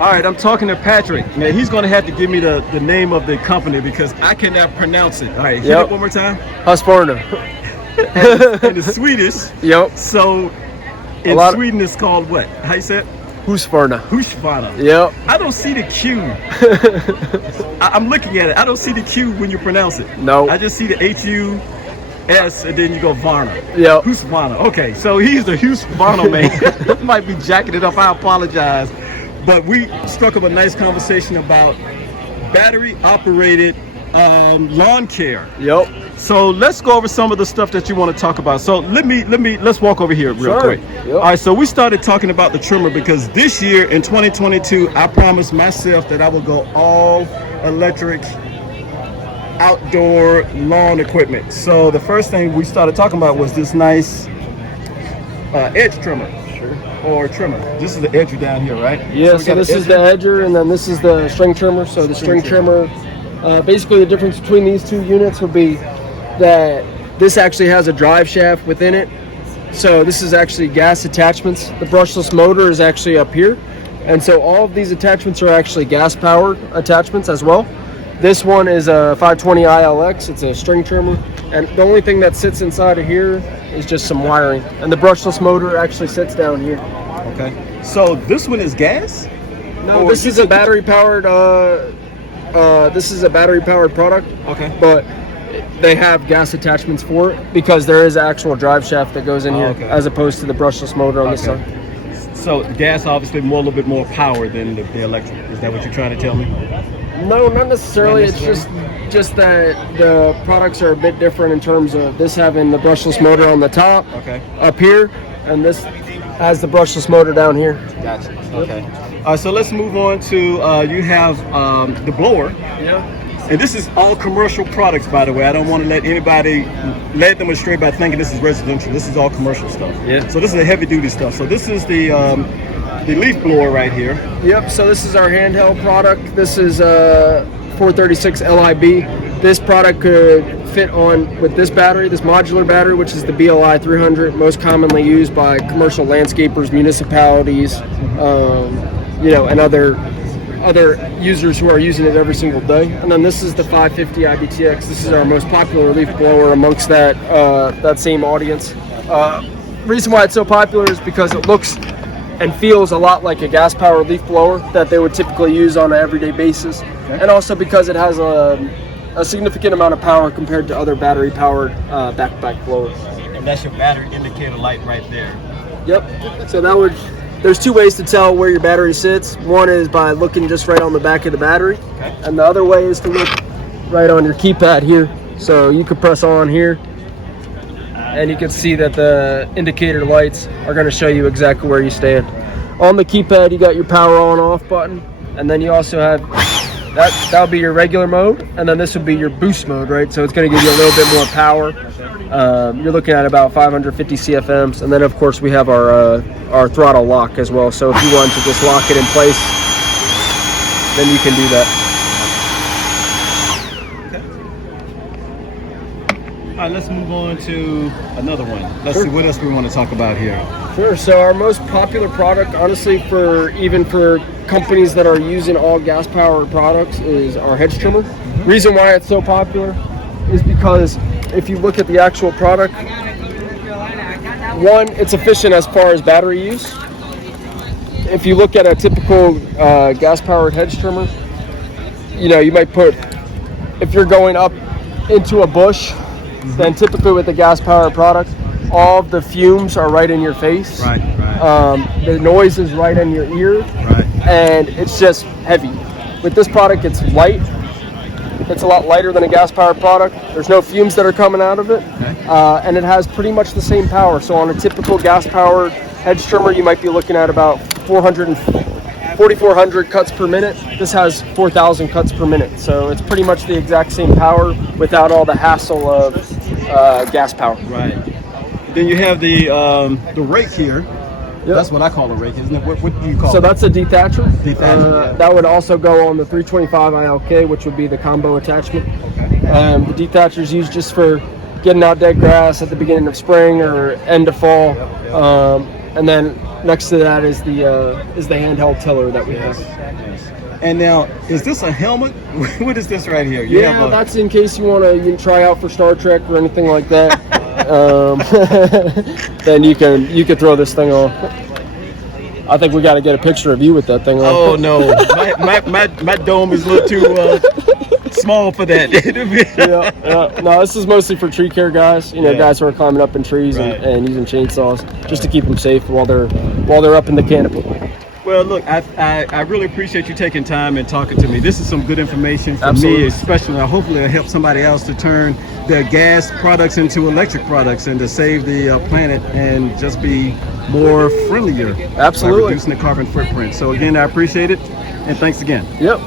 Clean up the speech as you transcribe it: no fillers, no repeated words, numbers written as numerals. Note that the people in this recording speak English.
All right, I'm talking to Patrick. Now, he's going to have to give me the name of the company because I cannot pronounce it. All right, hit it one more time. Husqvarna. And it's Swedish. Yep. So in Sweden, it's called what? How you say it? Husqvarna. Husqvarna. Yep. I don't see the Q. I'm looking at it. I don't see the Q when you pronounce it. No. I just see the H-U-S and then you go Varna. Yep. Husqvarna. Okay, so he's the Husqvarna man. Might be jacking it up. I apologize. But we struck up a nice conversation about battery-operated lawn care. Yep. So let's go over some of the stuff that you want to talk about. So let's walk over here real quick. Yep. All right, so we started talking about the trimmer because this year in 2022, I promised myself that I would go all electric outdoor lawn equipment. So the first thing we started talking about was this nice edge trimmer. Or trimmer. This is the edger down here, right? Yeah, so this is the edger and then this is the string trimmer. So the string trimmer, basically the difference between these two units would be that this actually has a drive shaft within it. So this is actually gas attachments. The brushless motor is actually up here. And so all of these attachments are actually gas powered attachments as well. This one is a 520 ILX. It's a string trimmer. And the only thing that sits inside of here is just some wiring. And the brushless motor actually sits down here. Okay. So this one is gas? No, this is a battery powered product. Okay. But they have gas attachments for it because there is an actual drive shaft that goes in here as opposed to the brushless motor on this side. So gas obviously a little bit more power than the electric. Is that what you're trying to tell me? No, not necessarily. It's just that the products are a bit different in terms of this having the brushless motor on the top, up here, and this has the brushless motor down here. Gotcha. Okay. So let's move on to you have the blower. Yeah. And this is all commercial products, by the way. I don't want to let anybody lead them astray by thinking this is residential. This is all commercial stuff. Yeah. So this is the heavy duty stuff. So this is the leaf blower right here. Yep. So this is our handheld product. This is 436 LIB. This product could fit on with this battery, this modular battery, which is the BLI 300, most commonly used by commercial landscapers, municipalities, and other users who are using it every single day. And then this is the 550 IBTX. This is our most popular leaf blower amongst that same audience. Reason why it's so popular is because it looks and feels a lot like a gas-powered leaf blower that they would typically use on an everyday basis, and also because it has a significant amount of power compared to other battery-powered back-to-back blowers. And that's your battery indicator light right there. Yep. So there's two ways to tell where your battery sits. One is by looking just right on the back of the battery, and the other way is to look right on your keypad here. So you could press on here, and you can see that the indicator lights are going to show you exactly where you stand. On the keypad, you got your power on off button, and then you also have that would be your regular mode, and then this would be your boost mode, right? So it's going to give you a little bit more power. You're looking at about 550 CFMs, and then of course we have our throttle lock as well. So if you want to just lock it in place, then you can do that. All right, let's move on to another one. Let's see what else we want to talk about here. Sure. So our most popular product, honestly, for companies that are using all gas-powered products, is our hedge trimmer. Reason why it's so popular is because if you look at the actual product, one, it's efficient as far as battery use. If you look at a typical gas-powered hedge trimmer, you might put, if you're going up into a bush, then typically with the gas-powered product, all of the fumes are right in your face. Right. The noise is right in your ear. Right. And it's just heavy. With this product, it's light. It's a lot lighter than a gas-powered product. There's no fumes that are coming out of it. And it has pretty much the same power. So on a typical gas-powered hedge trimmer, you might be looking at about 4,400 cuts per minute. This has 4,000 cuts per minute. So it's pretty much the exact same power without all the hassle of gas power. Right. Then you have the rake here. Yep. That's what I call a rake, isn't it? What do you call it? So that's a detacher. Yeah. That would also go on the 325 ILK, which would be the combo attachment. Okay. The detacher is used just for getting out dead grass at the beginning of spring or end of fall. And then next to that is the handheld tiller that we have. And now, is this a helmet? What is this right here? Yeah, that's in case you want to try out for Star Trek or anything like that. Then you can throw this thing on. I think we got to get a picture of you with that thing on. Oh no, my dome is a little too small for that. yeah. No, this is mostly for tree care guys. Guys who are climbing up in trees and using chainsaws just to keep them safe while they're up in the canopy. Well, look, I really appreciate you taking time and talking to me. This is some good information for Absolutely. me, especially. Hopefully, it'll help somebody else to turn their gas products into electric products and to save the planet and just be more friendlier. Absolutely. By reducing the carbon footprint. So again, I appreciate it, and thanks again. Yep.